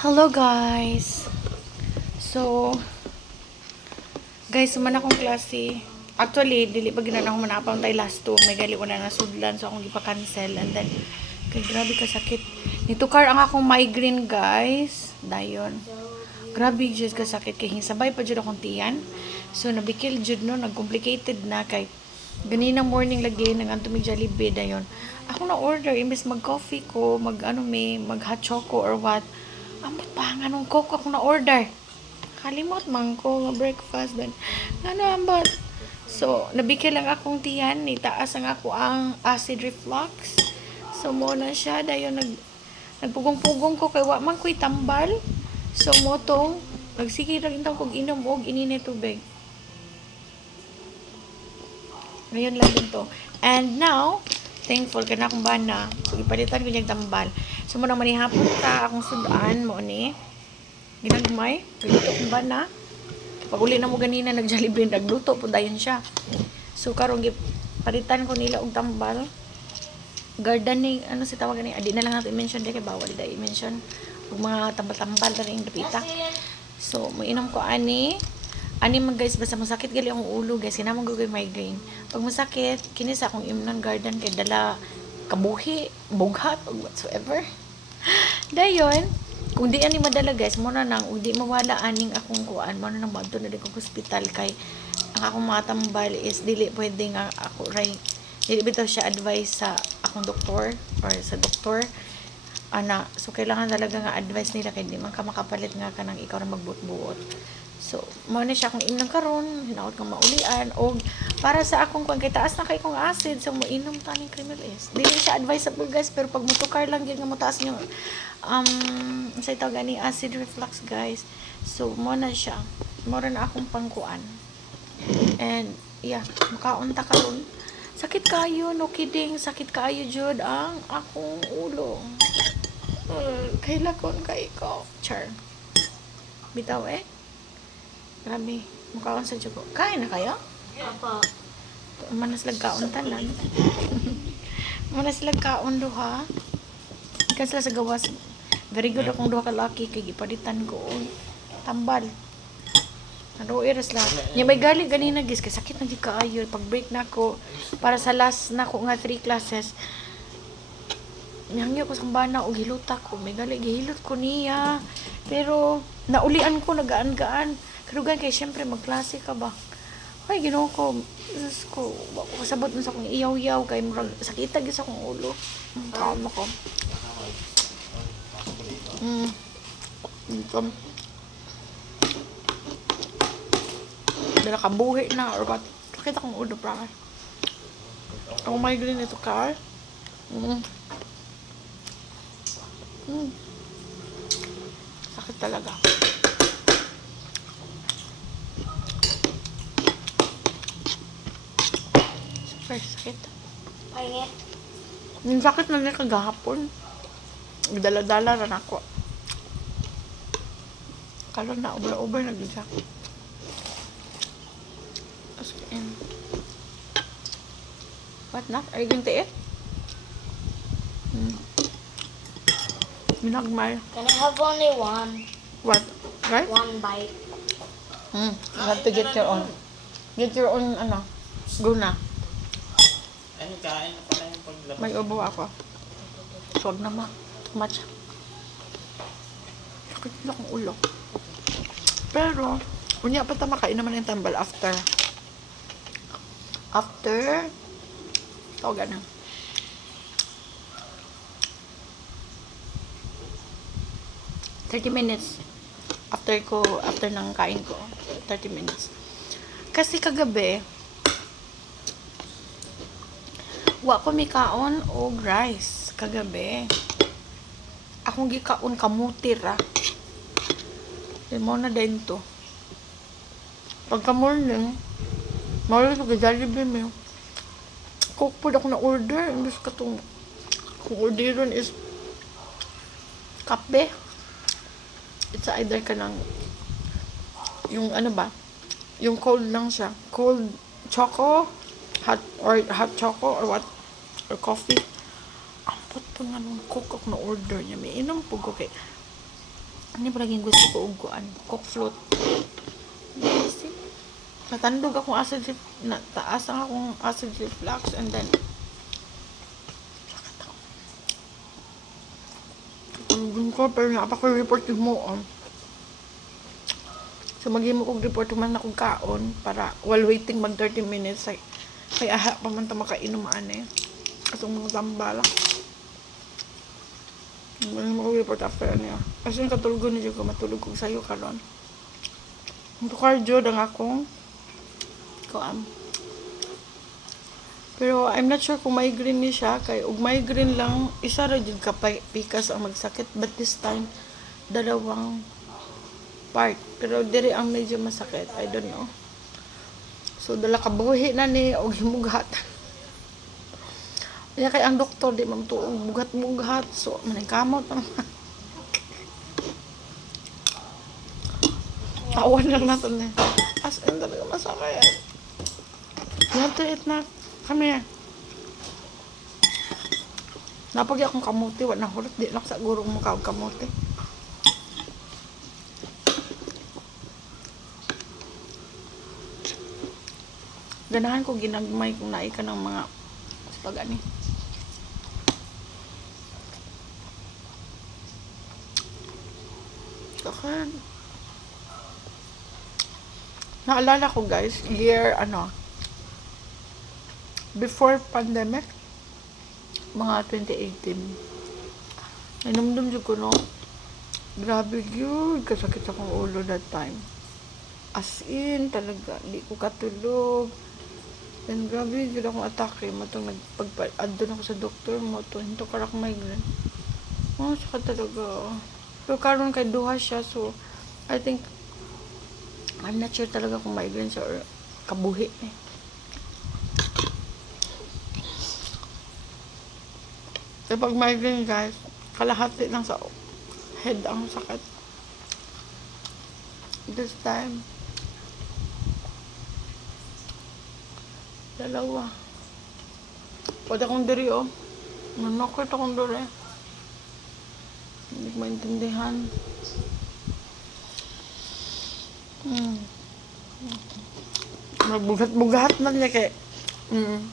Hello guys. So guys, man akong klase. Actually, dili pa ginan ako manapang tay last two. May gali ko na nasudlan so akong gipa-cancel and then kay grabe ka sakit. Nitukar ang akong migraine guys. Dayon. Grabe jud ka sakit kay hinsabay pa jud akong tiyan. So nabikil jud no, nag-complicated na kay ganina morning lagi nang mi Jollibee dayon. Ako na order imbes mag coffee ko, mag ano may, mag hot choco or what. Ambot pa nga nung coke ako na order. Kalimot man ko nga breakfast then. Ano ambot? So, nabikil lang akong tiyan, ni taas ang ako ang acid reflux. So, mo na siya dayon nag nagpugong-pugong ko kay wa man ko'y tambal. So, mo tong nagsige ra intang kog inom og inini tubig. Ngayon lang din to. And now, thankful ka na akong bana. So, ipalitan ko niyang tambal. So, mo nang manihapon ta, akong sudan mo ni. Ginagmay. Gluto kong bana. Pag uli na mo ganina, nag-jollibee, nagluto po dayon siya. So, karong palitan ko nila og tambal. Gardening, ano si tawag ni? Adi na lang natin i-mention di kay bawal di i-mention. Ug mga tambal-tambal na rin dapita. So, mainom ko ani. Ani man guys, basta masakit gali ang ulo guys, kinamang gugoy migraine. Pag masakit, kini sa akong imnon garden kay dala kabuhi, bughat, or whatsoever. Dayon, kung di ani madala guys, mo na nang, di mawala aning akong kuan, mo na nang madto na di kong hospital kay ang akong mga tambal is dili pwede nga ako ray dili bitaw siya advice sa akong doktor or sa doktor ana so kailangan talaga nga advice nila kay di man ka makapalit nga kanang ikaw na magbuot-buot so mo na siya kung imnon karon hinaot kang maulian og para sa akong kung kay na kay kong acid so mo inom taning criminal is dili siya advisable guys pero pag mutukar lang gyud nga mo taas nyo um sa ito gani acid reflux guys. So mo na siya. Mo na akong pangkuan. And yeah makaunta karon. Sakit kayo no kidding. Sakit kayo jud ang akong ulo. Uh, kailakon ka ikaw. Char. Bitaw eh grabe. Mukhaon sa jugo kain na kayo? Apa. manas lagkaon tanan manas lagkaon duha. Ikan sila sa gawas. Very good akong duha ka laki kay gipalitan ko og tambal. Ano iras lang nya may gali ganina gis kay sakit na di kaayo. Pag break na ko para sa last na ko nga three classes Nihangyo ko sa bana og hiluta ko. May gali gihilot ko niya. Pero naulian ko nagaan-gaan. Kadugan kay syempre magklase ka ba. Ay ginoo ko. Diyos ko. Kasabot na sa akong iyaw-yaw kay murag sakita gyud sa akong ulo. Mm, kaon ko. Mm. Ito. Dala kabuhi na or what. Sakit akong ulo, pra. Ako migraine ito, car. Mm. Mm. Sakit talaga. Super sakit. Pangit. Yung sakit na niya kagahapon. Dala-dala rin ako. Kalo na, over-over na gisa. As in. What na? Are you going to eat? Hmm. Minagmal. Can I have only one? What? Right? One bite. Hmm. You have to get your own. Get your own, ano, guna. Ano, kain na pala yung paglabas. May ubo ako. Swag na ma. Too much. Sakit na akong ulo. Pero, unya pa tama kain naman yung tambal after. After, ito ganun. Thirty minutes. After ko, after ng kain ko. 30 minutes. Kasi kagabi, wa ko mi kaon og rice kagabi. Akong gikaon kamuti ra. Imo na din to. Pagka morning, mawala sa Jollibee mo. Coke po ako na order. Imbis ka tong kung orderon is kape. It's either ka ng yung ano ba? Yung cold lang siya. Cold choco, hot or hot choco or what? Or coffee. Ang pot po nga nung ako na order niya. May inom po ko kay Ano pa laging gusto ko uguan? Cook float. Natandog akong acid na, taas ang akong acid reflux and then. Katulog ko pero napaka-report yung mo on. So maghimo kog report man akong kaon para while waiting mag 30 minutes ay kay aha pa man ta makainom ani. Atong mga tambala. Maghimo kog report after niya. Kasi yung katulog ni ko matulog kog sayo karon. Ito cardio dang akong kuan. Pero I'm not sure kung migraine ni siya kay ug migraine lang isa ra jud ka pikas ang magsakit but this time dalawang part. Pero diri ang medyo masakit. I don't know. So dala ka buhi na ni og himugat. Kaya kay ang doktor di man tuog bugat-bugat. So manay kamot ang Tawan lang natin eh. As in talaga masakit. You have to eat na. Come here. Napagi akong kamuti, wala na hulot. Di lang sa guro mo kaog Ganahan ko ginagmay kung naay ka ng mga sa pag-ani. Kakan. Naalala ko guys, year ano, before pandemic, mga 2018. Nanumdum jud ko no. Grabe yun, kasakit akong ulo that time. As in, talaga, di ko katulog. And grabe yun akong atake. Matong nagpagpa-adon ako sa doktor mo to, hinto karak migraine. Oh, saka talaga. Pero karon kay duha siya, so, I think, I'm not sure talaga kung migraine siya or kabuhi eh. Kapag migraine guys, kalahati lang sa head ang sakit. This time, dalawa. Pwede akong diri oh. Manakit akong diri. Hindi ko maintindihan. Hmm. Magbugat-bugat na niya kay. Hmm.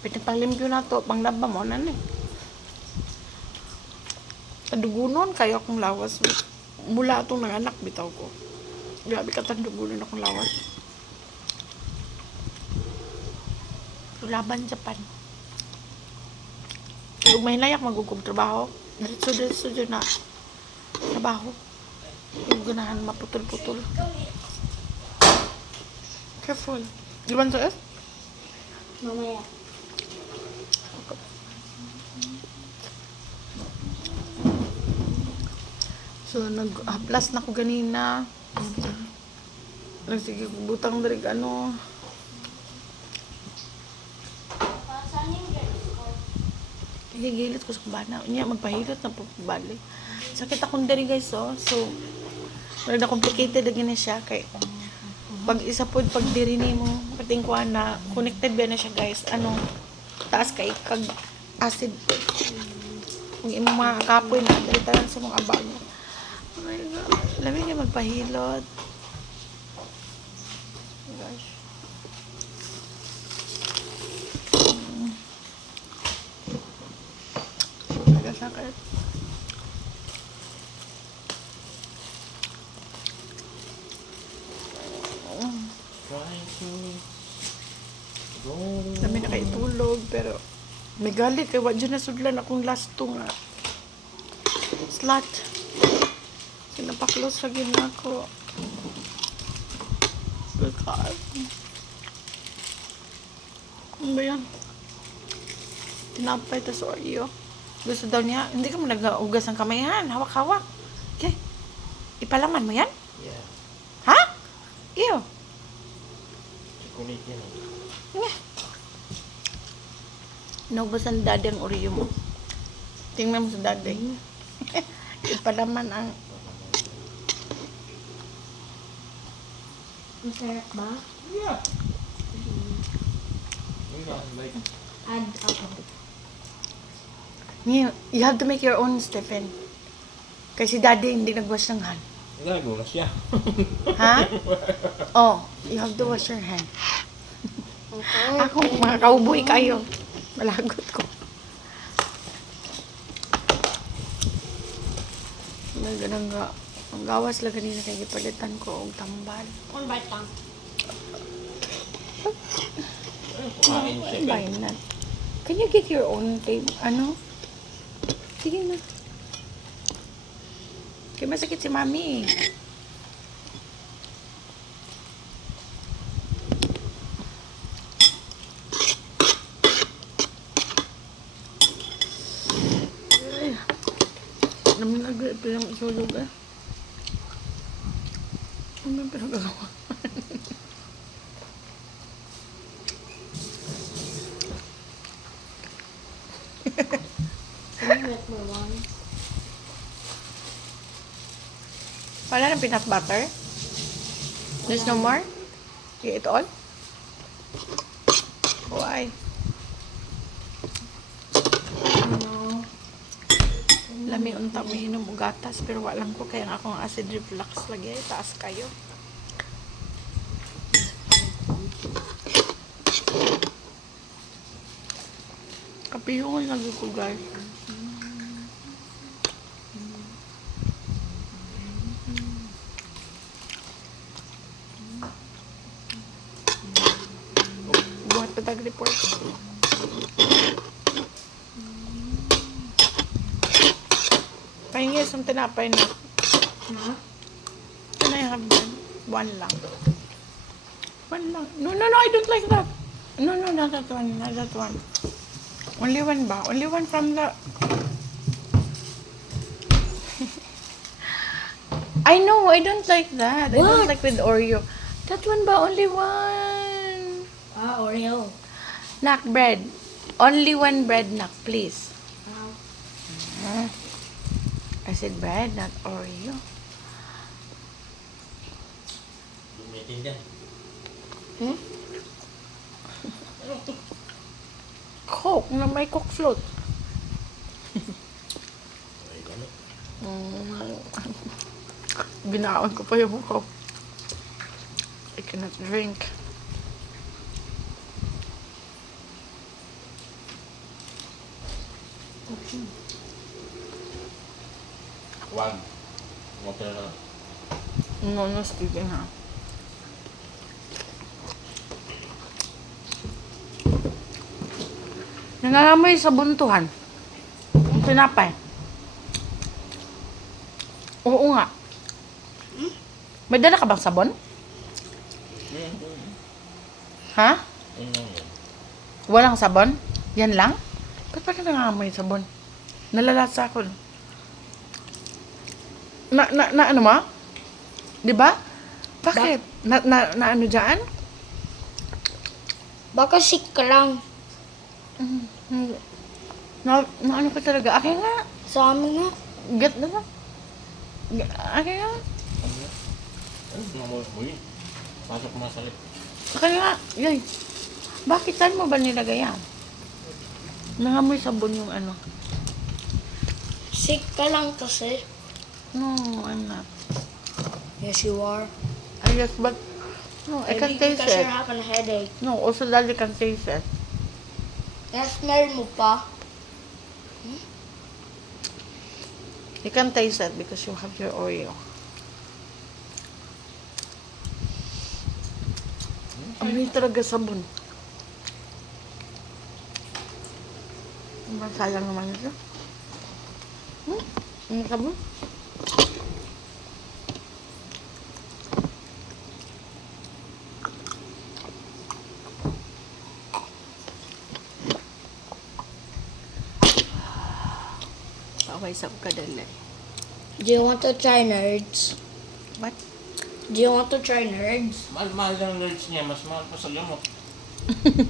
Pinapalimpyo na to. Panglaba mo na ni. Kadugunon kayo akong lawas. Mula itong nanganak bitaw ko. Grabe ka tandugunon akong lawas. Laban Japan. Kung may layak magugog trabaho, diretso diretso dyan na trabaho. Yung ganahan maputol-putol. Careful. You want to eat? Mamaya. So, nag-haplas na ko ganina. Nagsige ko butang dari ano. Saan yung dress ko? Higigilit ko sa kubana. Unya, magpahilot na po balik. Sakit akong dari guys, oh. So, wala na complicated na siya. Kay, pag isa po, pag diri ni mo, pating ko na, connected ba na siya guys. Ano, taas kay kag acid. Kung imo mga kapoy na, dali sa mga bago. Oh my God. Lamig magpahilot. Oh Gosh. Nagkasakit. Try to go. Kami nakaitulog, pero may galit kay wadyo na sudlan akong last two nga. Slut. Sinapaklos lagi na ako. God. Ano ba yan? Tinapay tas Oreo. Gusto daw niya, hindi ka mo nag-ugas ng kamay yan. Hawak-hawak. Okay. Ipalaman mo yan? Yeah. Ha? Ew. Chocolate yan eh. Nga. Naubasan ni daddy ang Oreo mo. Tingnan mo sa daddy. Ipalaman ang... Masarap ba? Yeah. Nga, like, Add ako. You, you have to make your own, Stephen. Kasi daddy hindi nagwash ng hand. Gago na siya. Ha? Oh, you have to wash your hand. Okay. Ako, mga cowboy kayo. Malagot ko. May ganang ga. Ang gawas lang ganina kay gipalitan ko og tambal. One bite lang. Kumain siya. Na? Can you get your own tape? Ano? Sige na. Kaya masakit si mami. Ay. Namin agad pilang isulog eh. Ano yung pinagagawa? Wala ng peanut butter? There's no more? Eat all? Why? No. Lami unta mo hinom og gatas pero wala lang ko kaya akong acid reflux lagi taas kayo. Lagi ko guys. Buhat Tinapay na. Ha? Can I have one? One lang. One lang. No, no, no, I don't like that. No, no, not that one. Not that one. Only one ba? Only one from the... I know, I don't like that. I don't like with Oreo. That one ba? Only one. Ah, Oreo. Knock bread. Only one bread knock, please. I said bread, not Oreo. Dumitin din. Hmm? Coke na may Coke float. Mm. Binaon ko pa yung mukha. I cannot drink. Wag. Water na. No, no, speaking ha. Nangangamoy sa buntuhan. Ang Tinapay. Oo nga. May dala ka bang sabon? Ha? Walang sabon? Yan lang? Ba't pa ka nangangamoy sabon? Nalalasa ako. Na, na, na ano ma? Di ba? Bakit? Na, na, na ano dyan? Baka sick ka lang. Mm, Na, na ano ka talaga? Akin nga. Sa amin nga. Get na lang. Ge- Akin nga. Ano naman mo yun? Pasok mo sa lip. Akin nga. Yay. Bakit saan mo ba nilagay yan? Nangamoy sabon yung ano. Sick ka lang kasi. No, I'm not. Yes, you are. I just, but, no, I can Maybe taste because it. you're having a headache. No, also daddy can taste it. Na-smell mo pa. You can taste it because you have your Oreo. Amoy talaga sabon. Diba, sayang naman ito. Hmm? Ano sabon? Paway sa kadali. Do you want to try nerds? What? Do you want to try nerds? Mahal-mahal ng nerds niya. Mas mahal pa sa gamot.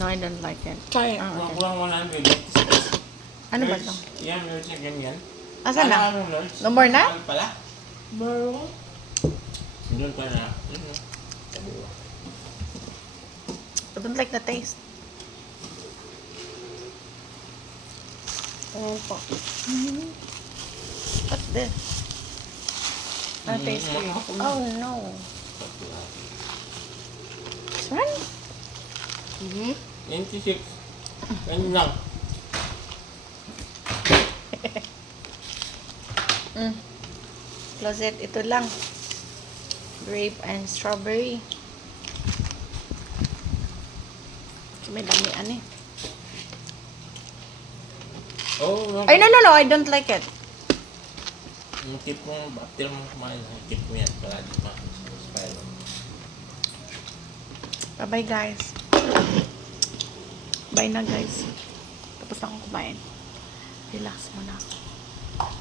No, I don't like it. Try it. Ah, okay. Kulang-kulang 100. Ano ba Nerds, to? Yan, nerds niya ganyan. Asan na? Ano, nerds? No more na? Mahal pala. Bro. Doon pa na. I don't like the taste. Ayan po. What's this. Not Mm, tasty. mm, Oh no. This one? Mm-hmm. 26. Ganyan lang. Mm. Closet, ito lang. Grape and strawberry. May damian eh. Oh, no. Ay, no, no, no. I don't like it. Yung tip mo, after mo kumain, tip mo yan. Para di spiral. Bye-bye, guys. Bye na, guys. Tapos na akong kumain. Relax muna.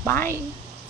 Bye!